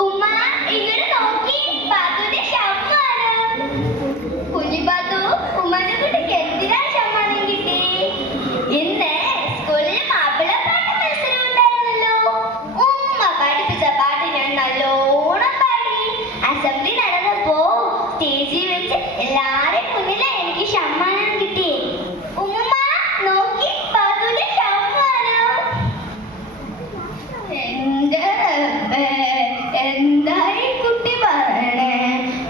ഉമ്മ ഇങ്ങോട്ട് നോക്കി, പാത്തുവിന്റെ ഷമ്മാണ്. കുഞ്ഞി പാത്തു, ഉമ്മാന്റെ കുട്ടിക്ക് എന്തിനാ സമ്മാനം കിട്ടി? ഇന്ന് സ്കൂളിൽ മാപ്പിളപ്പാട്ട് മത്സരം ഉണ്ടായിരുന്നല്ലോ. ഉമ്മ പഠിപ്പിച്ച പാട്ട് ഞാൻ നല്ലോണം പാടി. അസംബ്ലി നടന്നപ്പോ സ്റ്റേജിൽ വെച്ച് എല്ലാരും മുന്നിൽ എനിക്ക് സമ്മാനം കിട്ടി. ഉമ്മ നോക്കി, പാത്തുവിന്റെ സമ്മാനം. എന്തായി കുട്ടി പറയണേ?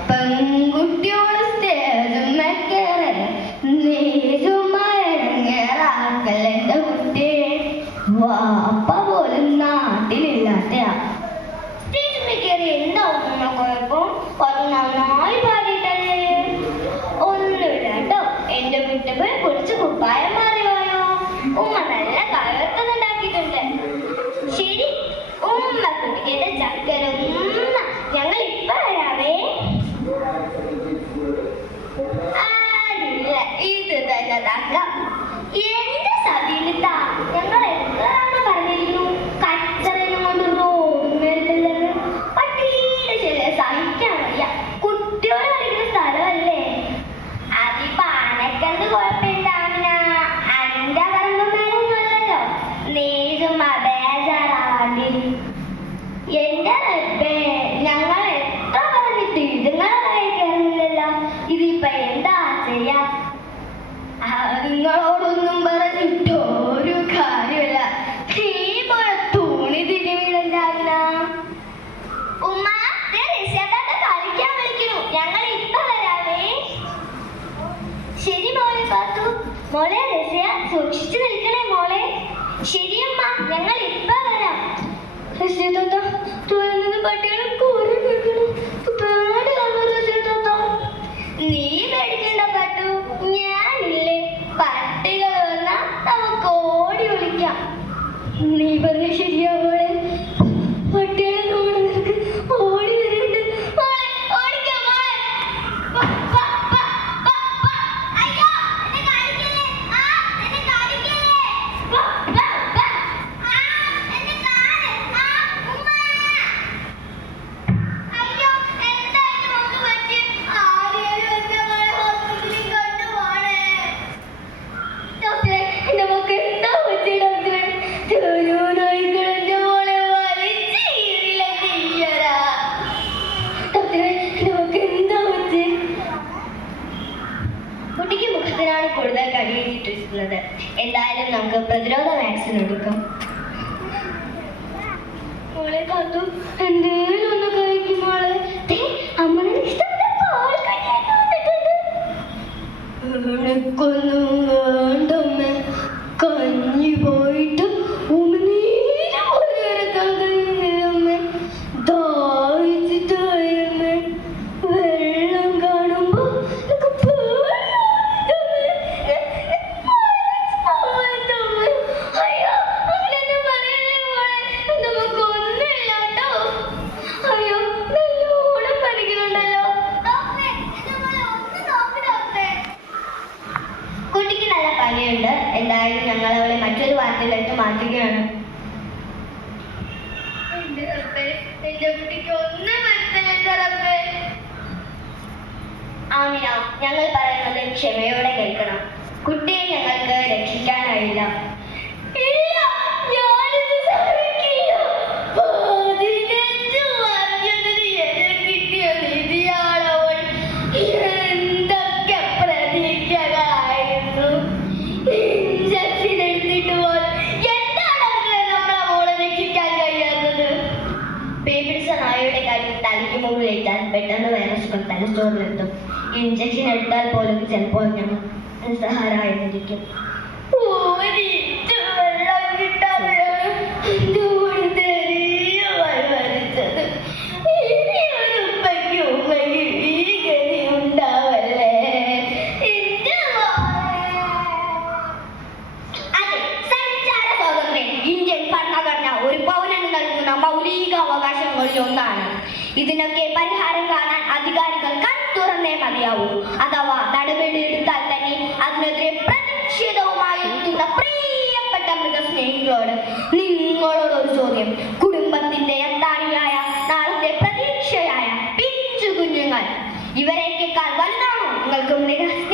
പെൺകുട്ടിയോട് സ്റ്റേജുമ്മ കേറ നീരുമാക്കൽ എന്റെ കുട്ടി. വാപ്പ പോലും നാട്ടിലില്ലാത്തയാ. സ്റ്റേജുമ്മ കയറി എന്താ ഉമ്മ കുഴപ്പം? അത് നന്നായി പാടിയിട്ടല്ലേ? ഒന്നുമില്ല കേട്ടോ, എന്റെ വീട്ടിൽ പോയി കുറിച്ച് കുപ്പായം മാറി പോയോ. ഉമ്മ നല്ല കയർത്തുന്നുണ്ടാക്കിയിട്ടുണ്ട്. ശരി, ഉമ്മ കുട്ടിയുടെ ചക്കര ഉമ്മ, ഞങ്ങൾ ഇപ്പൊ വരാവേ. ആരില്ല, ഇത് തന്നെ താക്കാം. എന്റെ സഭയിലെത്താ ഞങ്ങൾ എത്രയാണ് പറഞ്ഞിരിക്കുന്നു, കച്ചറയും കൊണ്ട് റോഡും വരുന്നില്ലെന്ന്. പട്ടിയുടെ ചില സഹിക്കാൻ വയ്യ. കുട്ടിയോട് കളിക്കുന്ന സ്ഥലമല്ലേ. അതിപ്പോ അനക്കെന്ത് കുഴപ്പമില്ല, അന്റെ പറമ്പന്മാരൊന്നും അല്ലല്ലോ. നീരും ബേജാറാവാണ്ടി. എന്റെ റബ്ബേ, ഞങ്ങൾ എത്ര പറഞ്ഞിട്ട് ഇതുങ്ങളെ കഴിക്കാറില്ലല്ലോ. ഇതിപ്പോ എന്താ ചെയ്യാ? നിങ്ങളോടൊന്നും പറഞ്ഞിട്ടോ ഒരു കാര്യമില്ല. തീ പോലെ തൂണി തിരിവിടണ്ടാവില്ല. ഉമ്മ കളിക്കാൻ വിളിക്കുന്നു, ഞങ്ങൾ ഇപ്പൊ വരാവേ. ശരി മോളെ പാത്തു. മോളെ രസ്യ, സൂക്ഷിച്ചു നിൽക്കണേ മോളെ. ശരിയമ്മ, ഞങ്ങൾ ഇപ്പൊ വരാം. പട്ടികളെ കൂറി കേൾക്കണം. നീ പേടിക്കണ്ട പാട്ടു, ഞാനില്ലേ. പട്ടികൾ വന്നാ നമുക്ക് ഓടി വിളിക്കാം. നീ പറഞ്ഞ ശരിയാ മോളെ. പട്ടികളെ നോക്ക്, ഓടി വരുന്നുണ്ട്. ഓടിക്കാം മോളെ. കുട്ടിക്ക് മുഖത്തിനാണ് കൂടുതൽ കടിയേറ്റിട്ടുള്ളത്. എന്തായാലും നമുക്ക് പ്രതിരോധ വാക്സിൻ എടുക്കാം. മോളെ കാത്തു, എന്തേലും ഒന്ന് കഴിക്കും മോളെ. അമ്മനെ ഇഷ്ടപ്പെട്ട പാൽ കഴിക്കാൻ വന്നിട്ടുണ്ട്. എനിക്കൊന്നും വേണ്ടമ്മ. കഞ്ഞി പോയിട്ട് ഉമിനീര് പോലെ എടുക്കാൻ കഴിയുന്നില്ലമ്മ. ദാഹിച്ചിട്ട് കഴിയമ്മ. വെള്ളം കാണുമ്പോ കുട്ടിക്ക് നല്ല പനിയുണ്ട്. എന്തായാലും ഞങ്ങൾ അവളെ മറ്റൊരു വാർത്തയിലേക്ക് മാറ്റുകയാണ്. എന്റെ കുട്ടിക്ക് ഒന്നും മനസ്സിലായി. ആമിന, ഞങ്ങൾ പറയുന്നത് ക്ഷമയോടെ കേൾക്കണം. കുട്ടിയെ ഞങ്ങൾക്ക് രക്ഷിക്കാനായില്ല. എന്തൊക്കെ പ്രതീക്ഷകളായിരുന്നു. ഇഞ്ചക്ഷൻ എടുത്തിട്ട് പോലും എന്താണ് നമ്മളെ മോളെ രക്ഷിക്കാൻ കഴിയാത്തത്? പേപ്പിടിച്ച നായയുടെ കാര്യം തലയ്ക്ക് മുകളിലേറ്റാൽ പെട്ടെന്ന് വൈറസുകൾ തലച്ചോറിലെത്തും. ഇഞ്ചക്ഷൻ എടുത്താൽ പോലും ചിലപ്പോൾ ഞങ്ങൾ നിസ്സഹാരായിരിക്കും. വെള്ളം കിട്ടാതെയാണ് എന്റെ കൂടെ തെരിയമായി വരച്ചത്. ഇനി ഒരു ഉപ്പയ്ക്ക് ഉമ്മയ്ക്ക് ഈ ഗതി ഉണ്ടാവല്ലേ. അതെ, സഞ്ചാര സ്വാതന്ത്ര്യം ഇന്ത്യൻ ഭരണഘടന ഒരു പൗരന് നൽകുന്ന മൗലിക അവകാശങ്ങളിൽ ഒന്നാണ്. ഇതിനൊക്കെ പരിഹാരം കാണാൻ അധികാരികൾ കൺതുറന്നേ മതിയാവൂ. അഥവാ നടപടിയെടുത്താൽ തന്നെ അതിനെതിരെ പ്രതിഷേധവുമായി എത്തുന്ന പ്രിയപ്പെട്ട മൃഗസ്നേഹികളോട് നിങ്ങളോടൊരു ചോദ്യം. കുടുംബത്തിന്റെ അത്താണിയായ മൃഗങ്ങൾക്ക്